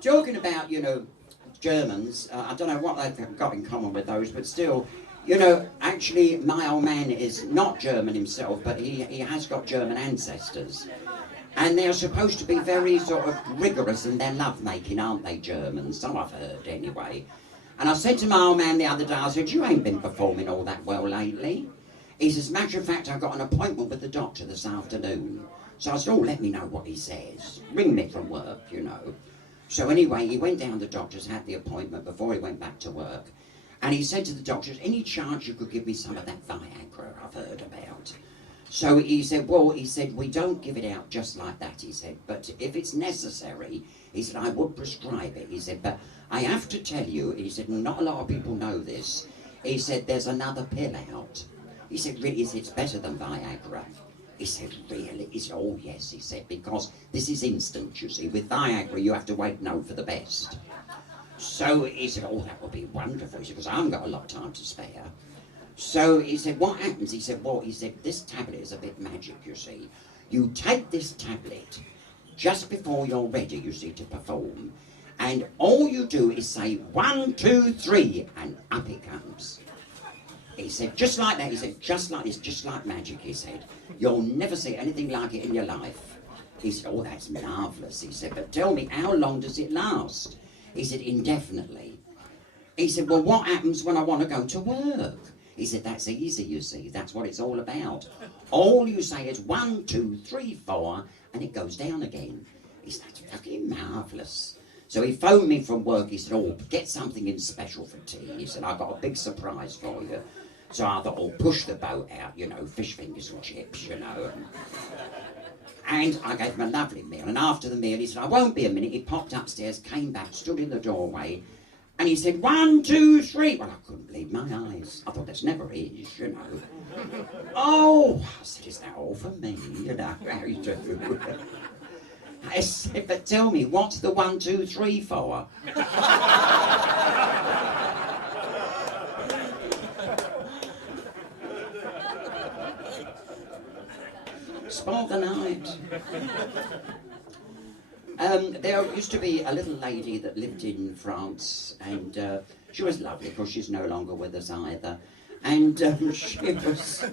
talking about, you know, Germans, I don't know what they've got in common with those, but still, you know, actually my old man is not German himself, but he has got German ancestors. And they're supposed to be very sort of rigorous in their love-making, aren't they, Germans? So I've heard, anyway. And I said to my old man the other day, I said, you ain't been performing all that well lately. He says, as a matter of fact, I've got an appointment with the doctor this afternoon. So I said, oh, let me know what he says. Ring me from work, you know. So anyway, he went down to the doctor's, had the appointment before he went back to work. And he said to the doctor, any chance you could give me some of that Viagra I've heard about? So he said, well, he said, we don't give it out just like that, he said, but if it's necessary, he said, I would prescribe it. He said, but I have to tell you, he said, not a lot of people know this. He said, there's another pill out. He said, really, he said, it's better than Viagra. He said, really? He said, oh, yes, he said, because this is instant, you see. With Viagra, you have to wait and hope for the best. So he said, oh, that would be wonderful, he said, because I haven't got a lot of time to spare. So he said, what happens? He said, well, he said, this tablet is a bit magic, you see. You take this tablet just before you're ready, you see, to perform. And all you do is say, 1, 2, 3, and up it comes. He said, just like that. He said, just like this, just like magic, he said. You'll never see anything like it in your life. He said, oh, that's marvellous, he said, but tell me, how long does it last? He said, indefinitely. He said, well, what happens when I want to go to work? He said, that's easy, you see, that's what it's all about. All you say is 1, 2, 3, 4, and it goes down again. He said, that's fucking marvellous. So he phoned me from work, he said, oh, get something in special for tea. He said, I've got a big surprise for you. So I thought, oh, push the boat out, you know, fish fingers and chips, you know. And I gave him a lovely meal, and after the meal, he said, I won't be a minute. He popped upstairs, came back, stood in the doorway, and he said, 1, 2, 3. Well, I couldn't believe my eyes. I thought, this never is, you know. Oh, I said, is that all for me? You know, how you do? I said, but tell me, what's the 1, 2, 3 for? Spoiled the night. There used to be a little lady that lived in France, and she was lovely, because she's no longer with us either. And she was...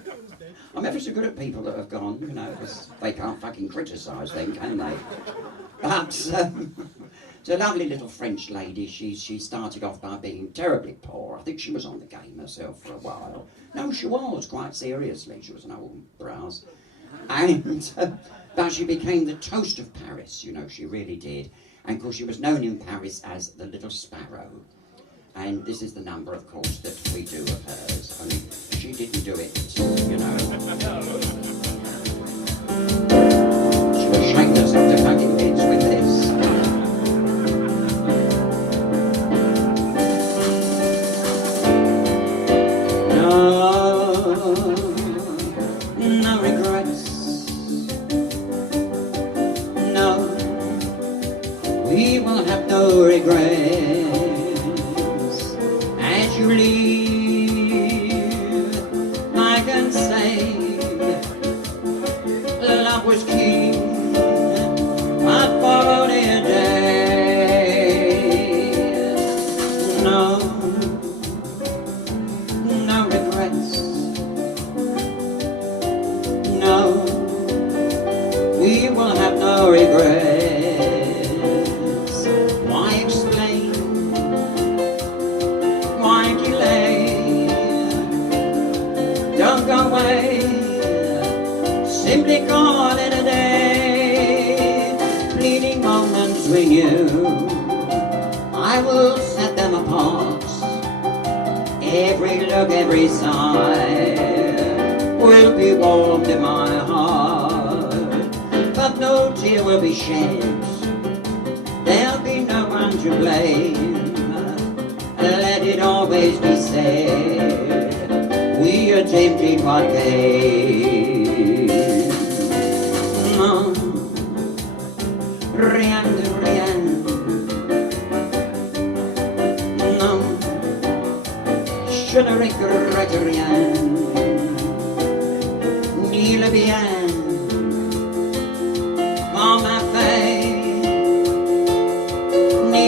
I'm ever so good at people that have gone, you know, because they can't fucking criticise then, can they? But it's a lovely little French lady. She started off by being terribly poor. I think she was on the game herself for a while. No, she was, quite seriously. She was an old brass. And but she became the toast of Paris, you know, she really did. And of course she was known in Paris as the Little Sparrow. And this is the number, of course, that we do of hers. Only she didn't do it, you know. She was shaking herself to fucking bits with this. No regrets. No, we will have no regrets. As you leave, I can say love was king, but for only a day. No, no regrets. No, we will have no regrets. Why explain? Why delay? Don't go away. Simply call it a day. Fleeting moments with you, I will set them apart. Every look, every sigh will be warmed in my heart, but no tear will be shed. There'll be no one to blame. Let it always be said, we attempted what came. No, rien de rien. No, je ne regrette rien. Ni le bien, comme ma fille, ni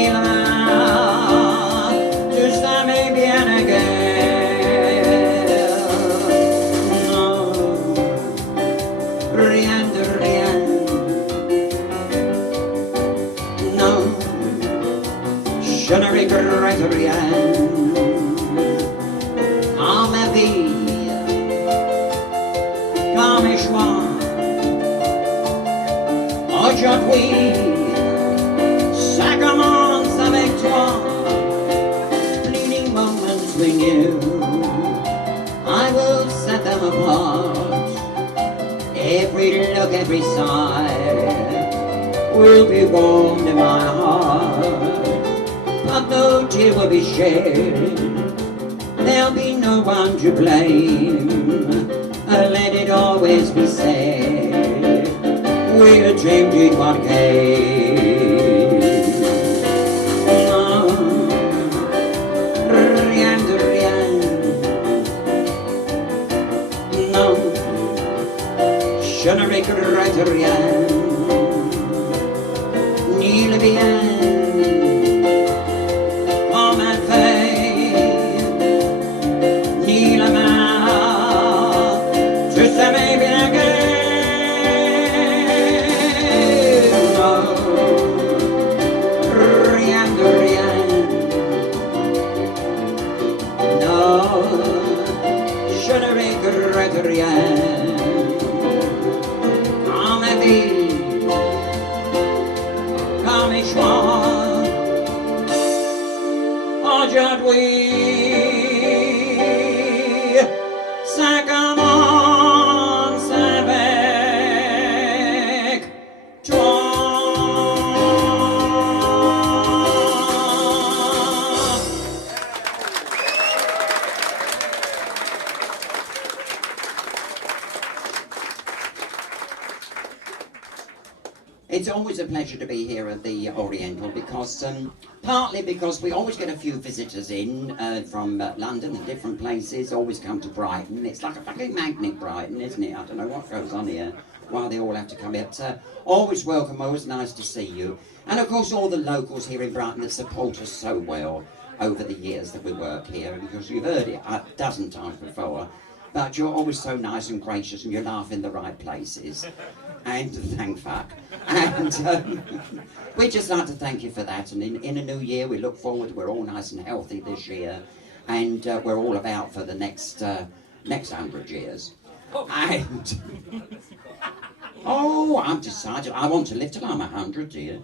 je ne regrette rien. Quand ma vie, quand mes choix, aujourd'hui, ça commence avec toi. Fleeting moments with you, I will set them apart. Every look, every sigh will be warmed in my heart. But no tear will be shed, there'll be no one to blame. Let it always be said, we attempted what came. Rien de rien, non, je ne regrette rien, ni le bien. Ça commence avec toi. It's always a pleasure to be here at the Oriental because partly because we always get a few visitors in from London and different places, always come to Brighton. It's like a fucking magnet, Brighton, isn't it? I don't know what goes on here, why they all have to come here. But always welcome, always nice to see you. And of course all the locals here in Brighton that support us so well over the years that we work here. And because you've heard it a dozen times before, but you're always so nice and gracious and you laugh in the right places. And thank fuck. And we'd just like to thank you for that. And in a new year, we look forward, we're all nice and healthy this year. And we're all about for the next 100 years. And, oh, I've decided I want to live till I'm 100, dear.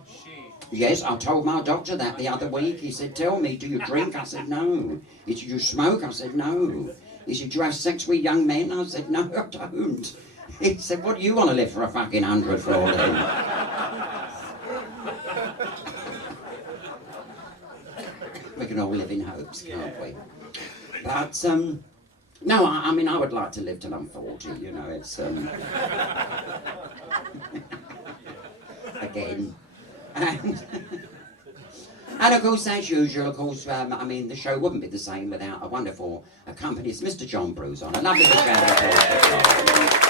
Yes, I told my doctor that the other week. He said, tell me, do you drink? I said, no. He said, do you smoke? I said, no. He said, do you have sex with young men? I said, no, I don't. He said, what do you want to live for a fucking 100 for all then? We can all live in hopes, can't we? But, no, I mean, I would like to live till I'm 40, you know, it's, again. And of course, as usual, of course, I mean, the show wouldn't be the same without a wonderful accompanist, Mr. John Bruzon. A lovely big round of applause.